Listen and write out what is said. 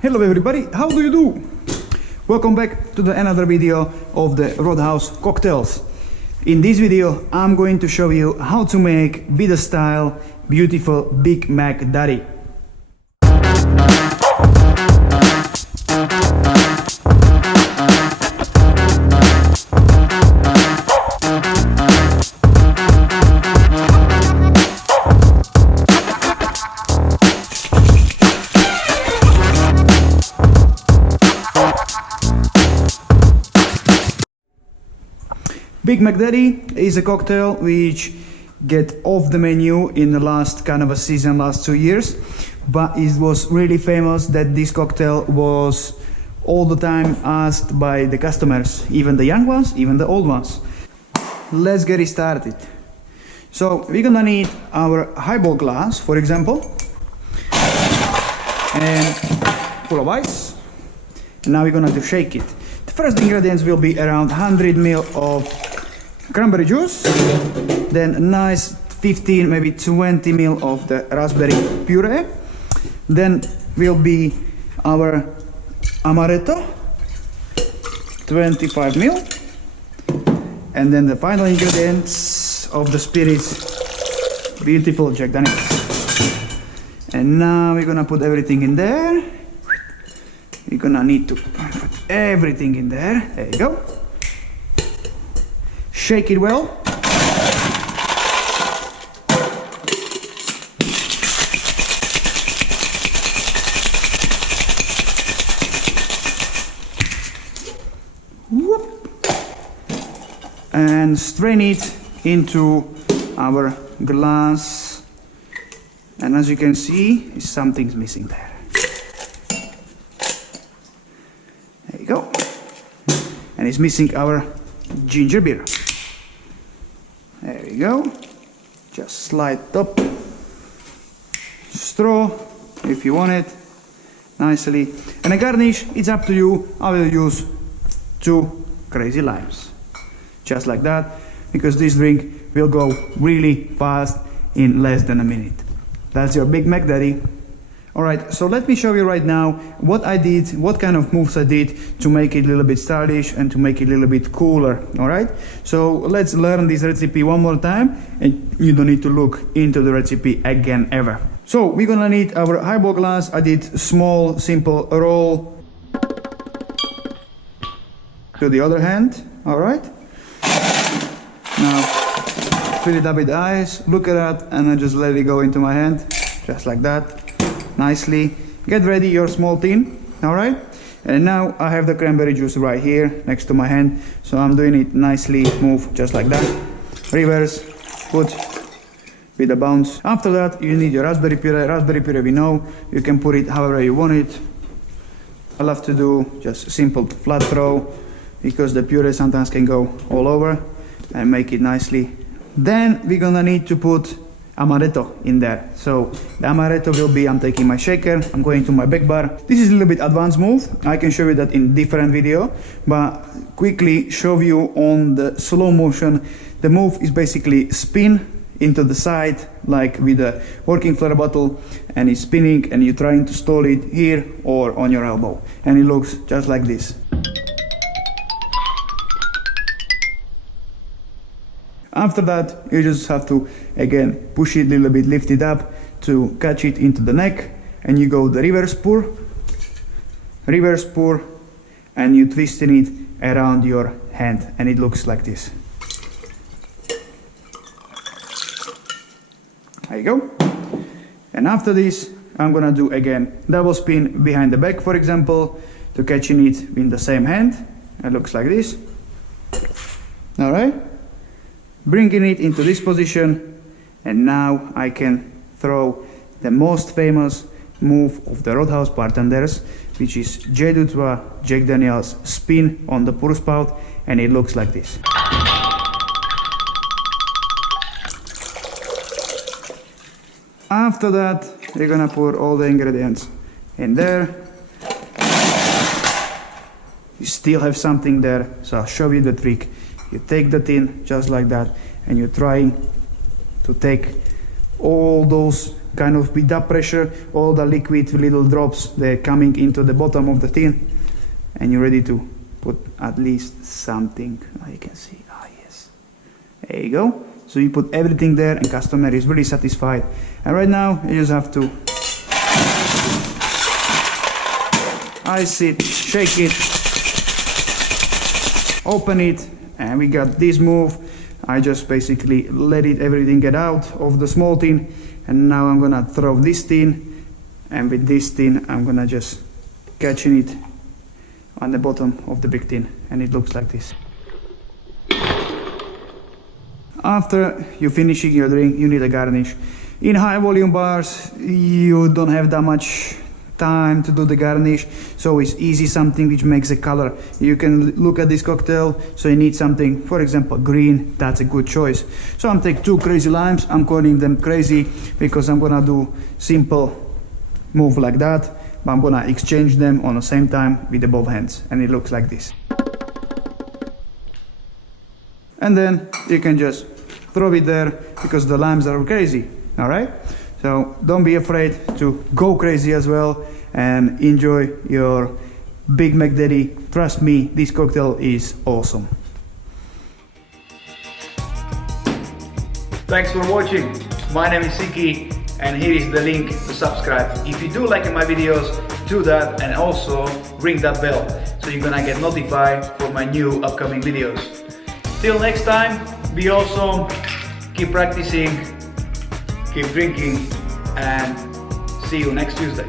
Hello everybody, how do you do? Welcome back to another video of the Roadhouse cocktails. In this video I'm going to show you how to make with a style beautiful Big Mac Daddy. Big Mac Daddy is a cocktail which get off the menu in the last kind of a season, last 2 years, but it was really famous that this cocktail was all the time asked by the customers, even the young ones, even the old ones. Let's get it started. So we're gonna need our highball glass, for example, and full of ice. And now we're gonna to shake it. The first ingredients will be around 100 ml of cranberry juice, then a nice 15 maybe 20 ml of the raspberry puree, then will be our Amaretto 25 ml, and then the final ingredients of the spirits, beautiful Jack Daniels. And now we're gonna put everything in there. We're gonna need to put everything in there. There you go. Shake it well. Whoop. And strain it into our glass. And as you can see, something's missing there. There you go. And it's missing our ginger beer. There we go. Just slide top. Straw, if you want it, nicely. And a garnish, it's up to you. I will use 2 crazy limes. Just like that, because this drink will go really fast in less than a minute. That's your Big Mac Daddy. Alright, so let me show you right now what I did, what kind of moves I did to make it a little bit stylish and to make it a little bit cooler. Alright, so let's learn this recipe one more time and you don't need to look into the recipe again ever. So we're gonna need our highball glass. I did small simple roll to the other hand. Alright, now fill it up with ice, look at that, and I just let it go into my hand, just like that. Nicely. Get ready your small tin. Alright, and now I have the cranberry juice right here next to my hand, so I'm doing it nicely, move just like that, reverse, put with a bounce. After that you need your raspberry puree. We know you can put it however you want it. I love to do just simple flat throw because the puree sometimes can go all over, and make it nicely. Then we're gonna need to put Amaretto in there. So the Amaretto will be, I'm taking my shaker, I'm going to my back bar. This is a little bit advanced move. I can show you that in different video, but quickly show you on the slow motion. The move is basically spin into the side like with a working flower bottle, and it's spinning and you're trying to stall it here or on your elbow, and it looks just like this. After that, you just have to, again, push it a little bit, lift it up to catch it into the neck, and you go the reverse pour, and you twisting it around your hand, and it looks like this. There you go. And after this, I'm gonna do again double spin behind the back, for example, to catching it in the same hand. It looks like this. All right. Bringing it into this position, and now I can throw the most famous move of the Roadhouse bartenders, which is J2 Jack Daniels spin on the pour spout, and it looks like this. After that, we're gonna pour all the ingredients in there. You still have something there, so I'll show you the trick. You take the tin just like that, and you're trying to take all those kind of with that pressure, all the liquid little drops, they're coming into the bottom of the tin, and you're ready to put at least something. Oh, you can see, yes. There you go. So you put everything there and customer is really satisfied. And right now you just have to ice it, shake it, open it, and we got this move. I just basically let everything get out of the small tin, and now I'm gonna throw this tin, and with this tin I'm gonna just catching it on the bottom of the big tin, and it looks like this. After you finishing your drink, you need a garnish. In high volume bars, you don't have that much time to do the garnish, so it's easy something which makes a color. You can look at this cocktail, so you need something, for example, green. That's a good choice. So I'm taking 2 crazy limes. I'm calling them crazy because I'm gonna do simple move like that, but I'm gonna exchange them on the same time with the both hands, and it looks like this. And then you can just throw it there because the limes are crazy. All right, so don't be afraid to go crazy as well and enjoy your Big Mac Daddy. Trust me, this cocktail is awesome. Thanks for watching. My name is Sikky, and here is the link to subscribe. If you do like my videos, do that, and also ring that bell so you're gonna get notified for my new upcoming videos. Till next time, be awesome, keep practicing, keep drinking, and see you next Tuesday.